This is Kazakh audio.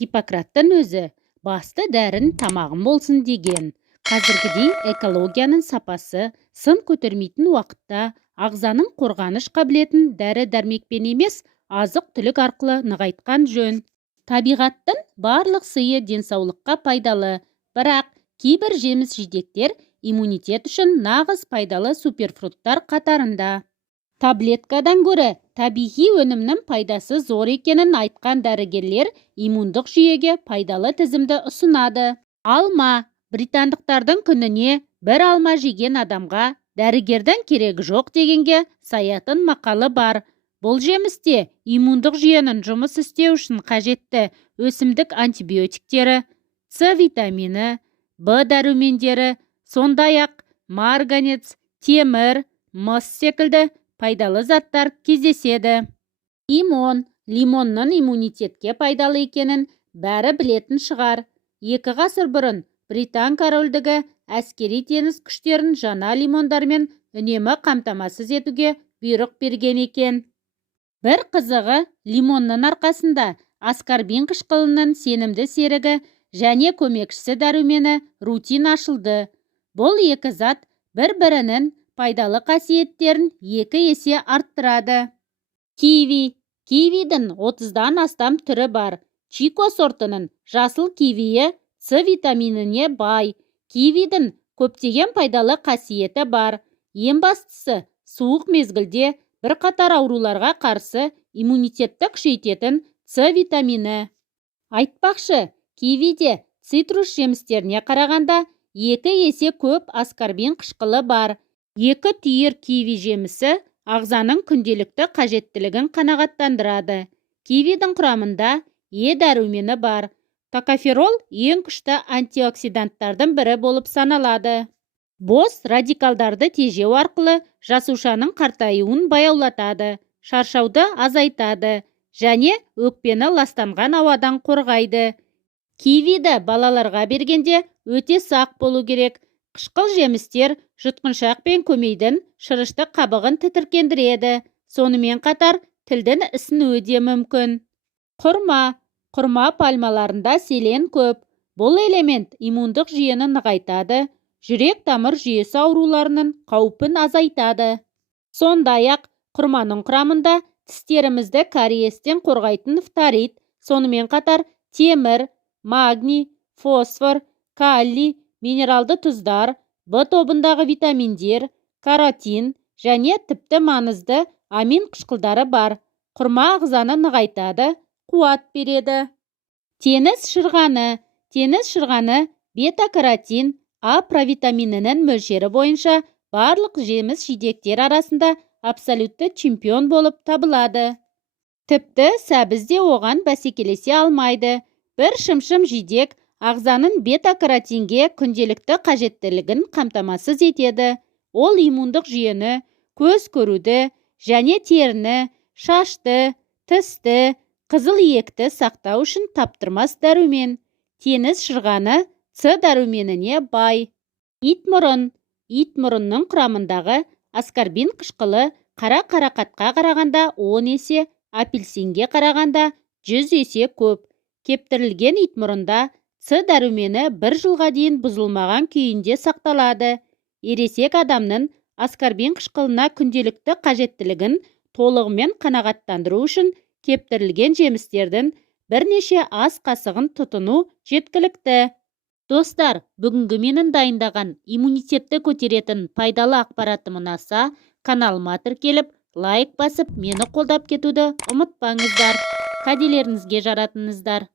Гиппократтың өзі басты дәрін тамағым болсын деген. Қазіргідей экологияның сапасы сын көтермейтін уақытта ағзаның қорғаныш қабілетін дәрі-дәрмекпен емес, азық-түлік арқылы нығайтқан жөн. Табиғаттың барлық сыйы денсаулыққа пайдалы, бірақ кейбір жеміс-жидектер иммунитет үшін нағыз пайдалы суперфруттар қатарында. Таблеткадан гөрі табиғи өнімнің пайдасы зор екенін айтқан дәрігерлер иммундық жүйеге пайдалы тізімді ұсынады. Алма. Британдықтардың күніне бір алма жеген адамға дәрігердің керегі жоқ дегенге саятын мақалы бар. Бұл жемісте иммундық жүйенің жұмыс істеу үшін қажетті өсімдік антибиотиктері, С витамині, В дәрумендері, сондай-ақ марганец, темір, мыс секілді пайдалы заттар кездеседі. Лимон. Лимонның иммунитетке пайдалы екенін бәрі білетін шығар. 2 ғасыр бұрын Британ корольдігі әскери теңіз күштерін жаңа лимондармен үнемі қамтамасыз етуге бұйрық берген екен. Бір қызығы, лимонның арқасында аскорбин қышқылының сенімді серігі және көмекшісі дәрумені рутин ашылды. Бұл екі зат бір-бірінің пайдалы қасиеттерін 2 есе арттырады. Киви. Кивидің 30-дан астам түрі бар. Чико сортының жасыл кивиі С витаминіне бай. Кивидің көптеген пайдалы қасиеті бар. Ең бастысы, суық мезгілде бірқатар ауруларға қарсы иммунитетті күшейтетін С витамині. Айтпақшы, кивиде цитрус жемістеріне қарағанда 2 есе көп аскорбин қышқылы бар. 2 түйір киви жемісі ағзаның күнделікті қажеттілігін қанағаттандырады. Кивидің құрамында Е дәрумені бар. Токоферол ең күшті антиоксиданттардың бірі болып саналады. Бос радикалдарды тежеу арқылы жасушаның қартаюын баяулатады, шаршауды азайтады және өкпені ластанған ауадан қорғайды. Кивиді балаларға бергенде өте сақ болу керек. Қышқыл жемістер жұтқыншақ пен көмейдің шырышты қабығын тітіркендіреді. Сонымен қатар тілдің ісінуі де мүмкін. Құрма. Құрма пальмаларында селен көп. Бұл элемент иммундық жүйені нығайтады, жүрек тамыр жүйесі ауруларының қаупін азайтады. Сондай-ақ құрманың құрамында тістерімізді кариестен қорғайтын фторид, сонымен қатар темір, магний, фосфор, калий, минералды тұздар, В тобындағы витаминдер, каротин және тіпті маңызды амин қышқылдары бар. Құрма ағзаны нығайтады, қуат береді. Теңіз шырғаны. Теңіз шырғаны бета-каротин, А провитаминінің мөлшері бойынша барлық жеміс-жидектер арасында абсолютті чемпион болып табылады. Тіпті сәбіз де оған бәсекелесе алмайды. Бір шымшым жидек ағзаның бета-каротинге күнделікті қажеттілігін қамтамасыз етеді. Ол иммундық жүйені, көз көруді және теріні, шашты, тісті, қызыл иекті сақтау үшін таптырмас дәрумен. Теңіз шырғаны С дәруменіне бай. Итмұрын. Итмұрынның құрамындағы аскорбин қышқылы қара қарақатқа қарағанда 10 есе, апельсинге қарағанда 100 есе көп. Кептірілген итмұрында С дәрумені 1 жылға дейін бұзылмаған күйінде сақталады. Ересек адамның аскорбин қышқылына күнделікті қажеттілігін толығымен қанағаттандыру үшін кептірілген жемістердің бірнеше ас қасығын тұтыну жеткілікті. Достар, бүгінгі менің дайындаған иммунитетті көтеретін пайдалы ақпаратым ұнаса, каналыма тіркеліп, лайк басып, мені қолдап кетуді ұмытпаңыздар. Кәделеріңізге жаратыңыздар.